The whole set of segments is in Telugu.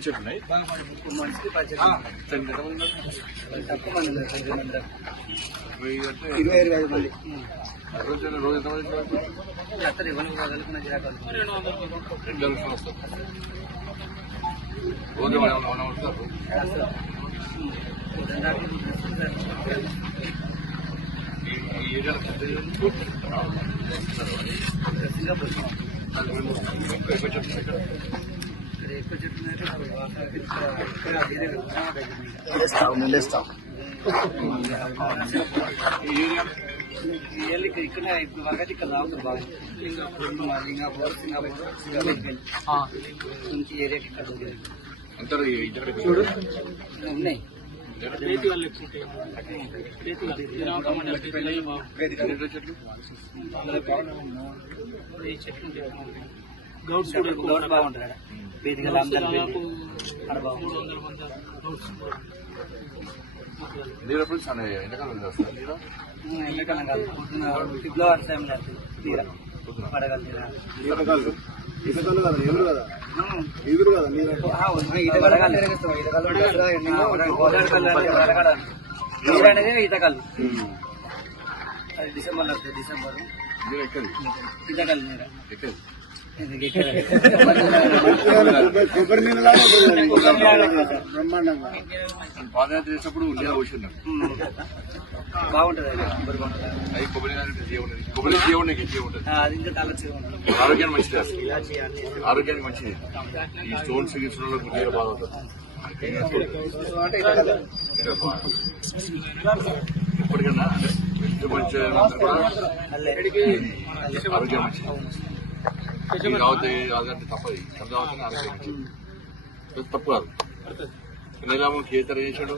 ఎన్ని చెట్లు ఉన్నాయి? మనిషికి 10 చెట్లు తక్కువ మంది 25 మంది రోజు ఎంతమంది అత్తలు ఇవ్వను కలుపుకున్న జిరాకాలు రోజు సింగపూర్ ఎక్కువ చెట్లు ఎక్కువ చెట్లు ఇక్కడ ఇప్పుడు వరకు ఇక్కడ రావుతుంది బాగా లింగాపూర్ నుంచి ఏరియాకి ఇక్కడ ఉన్నాయి గౌడ్స్ బాగుంటుంది వేదికలు ఎండాకాలం కాదు ఫిబ్రవరి టైంలో తీరా పడగలు నీరు అనేది ఈతకాలు అది డిసెంబర్లో వస్తుంది డిసెంబర్ ఈతకాలు నీరు పాదయాత్ర చేసినప్పుడు నీళ్ళ పోసింది బాగుంటది కొబ్బరి ఆరోగ్యానికి మంచిది ఆరోగ్యానికి మంచిది ఈ స్టోన్స్ గిస్టోన్లకు నీళ్ళు బాగా ఎప్పటికన్నా ఆరోగ్యం మంచిది రావుతాయి అదంటే తప్పది చంద్రబాబు ఆరోగ్యం మంచిది తప్పు కాదు నెలామం కేతర చేశాడు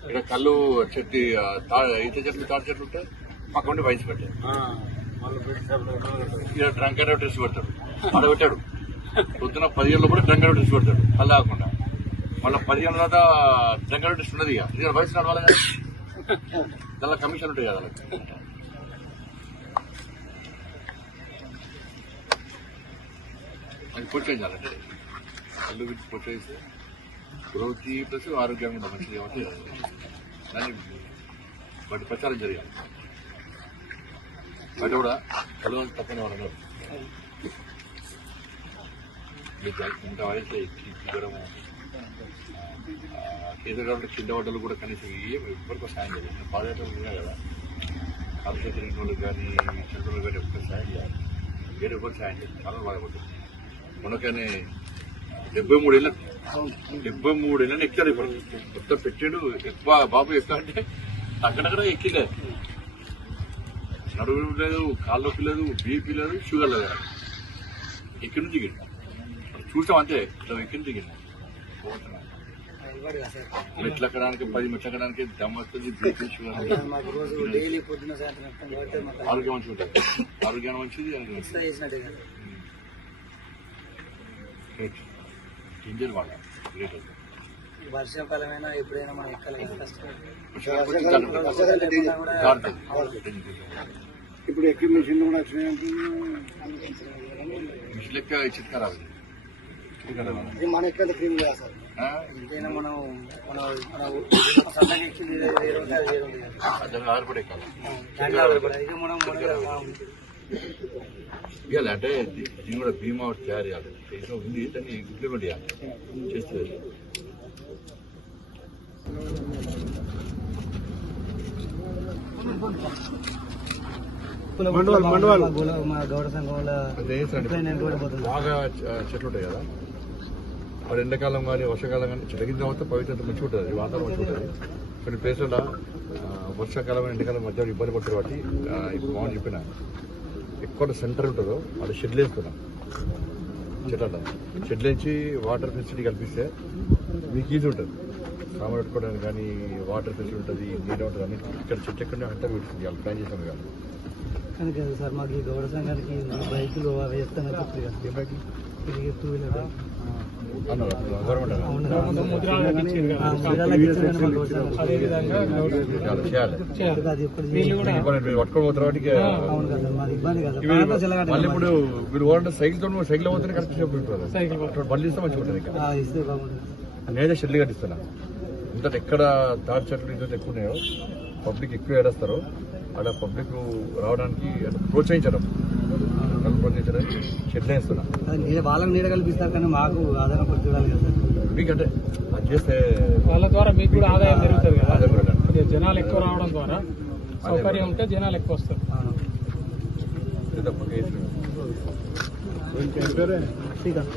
ఇక్కడ కళ్ళు చెట్టు ఈత చెట్లు తాటి చెట్లు ఉంటాయి పక్క ఉండి వయసు పెట్టాడు ఇక్కడ డ్రంక్ అండ్ డ్రెస్ పెడతాడు ఆడ పెట్టాడు పొద్దున 10 ఏళ్ళలో కూడా డ్రంక్ అండ్ డ్రెస్ పెడతాడు కళ్ళు కాకుండా మళ్ళీ 10 ఏళ్ళ తర్వాత డ్రంక్ అండ్ డ్రెస్ ఉన్నది ఇక వయసు నడవాలి కదా దానిలో కమిషన్ ఉంటాయి కదా అది ప్రోత్సహించాలంటే కళ్ళు పెట్టి ప్రోత్సహిస్తే గ్రోత్ ప్లస్ ఆరోగ్యం కూడా మంచిది కాబట్టి దాన్ని వాటి ప్రచారం జరిగాలి బయట కూడా కళ్ళు తప్పని వాళ్ళు ఇంత వయసులో జ్వరము కేంద్ర కింద పడ్డలు కూడా కనీసం ఏం ఎవరికో సాయం చేయాలి పాదయాత్రలు ఉన్నాయి కదా ఆరోగ్య తిరిగిన వాళ్ళకి కానీ చంద్రులు కానీ ఎవరికి సాయం చేయాలి వేరే ఎవరికి సాయం చేయాలి చాలా బాధపడుతుంది మనకనే 73 ఏళ్ళని ఎక్కాడు ఇప్పుడు మొత్తం పెట్టాడు ఎక్కువ బాబు ఎక్కువ అంటే అక్కడక్కడ ఎక్కిలే నడువు లేదు కాళ్ళు నొప్పి లేదు బీపీ లేదు షుగర్ లేదు ఎక్కడి నుంచి దిగిండు చూసాం అంతే ఇట్లా ఎక్కడి నుంచి దిగిండు మెట్లు ఎక్కడానికి 10 మెట్లు ఎక్కడానికి దమ్ వస్తుంది బీపీ షుగర్ ఆరోగ్యం మంచిగా ఉంటుంది ఆరోగ్యాన్ని మంచిది ఇంజన్ వాడ వర్షాకాలమైనా ఎప్పుడైనా మనం ఎక్కాలి ఇప్పుడు ఎక్కి మిషన్ కూడా వచ్చినాయంటే మిషన్ లెక్క చిట్కా రాదు మన ఎక్కడ క్రీమ్ లేదా సార్ ఎంతైనా మనం సన్నగా ఎక్కింది ఆధారపడే కాదు ఇక మనం ఇవ్వాలి అంటే దీన్ని కూడా బీమా తయారు చేయాలి దేశం ఉంది దాన్ని ఇంప్లిమెంట్ చేయాలి చేస్తుంది మా గౌడ సంఘంలో బాగా చెట్లు ఉంటాయి కదా మరి ఎండాకాలం కానీ వర్షాకాలం కానీ చెట్ల తర్వాత పవిత్రత మంచిగా ఉంటుంది వాతావరణం మంచిగా ఉంటుంది కొన్ని ప్లేసుల్లో వర్షాకాలం ఎండాకాలం మధ్య ఇబ్బంది పడుతుంది కాబట్టి ఇప్పుడు మామూలు చెప్పిన ఎక్కువ సెంటర్ ఉంటుందో అది షెడ్లు వేస్తున్నాం షెడ్లు వేసి వాటర్ ఫెసిలిటీ కల్పిస్తే మీకు ఈజీ ఉంటుంది సామాన్ పెట్టుకోవడానికి కానీ వాటర్ ఫెసిలిటీ ఉంటుంది నీరు ఉంటుంది అన్ని ఇక్కడ చెట్టు ఎక్కడ అంటే పెడుతుంది వాళ్ళు ప్లాన్ చేసాం కానీ కానీ కదా సార్ మాకు ఈ గౌడ సంఘానికి బైకులు అవి వేస్తానని చెప్తుంది కదా ఏ బైక్ తిరిగి 2 వీలర్ పట్టుకొని పోతారు వాటికి మళ్ళీ ఇప్పుడు మీరు ఓడంటే సైకిల్ పోతే కరెక్ట్ చెప్పి బండి ఇస్తే మంచిగా ఉంటుంది. నేనే షెడ్లు కట్టిస్తున్నా. ఇంత ఎక్కడ తాడి చెట్లు ఇంత ఎక్కువ ఉన్నాయో పబ్లిక్ ఎక్కువ ఏడేస్తారో అక్కడ పబ్లిక్ రావడానికి ప్రోత్సహించడం షెడ్లు వేస్తున్నా. వాళ్ళకి నీడ కల్పిస్తారు కానీ మాకు ఆధారం కొట్టి చూడాలి కదా సార్. మీకంటే అది చేస్తే వాళ్ళ ద్వారా మీకు కూడా ఆదాయం జరుగుతుంది కదా, జనాలు ఎక్కువ రావడం ద్వారా సౌకర్యం ఉంటే జనాలు ఎక్కువ వస్తారు. శ్రీకాంత్.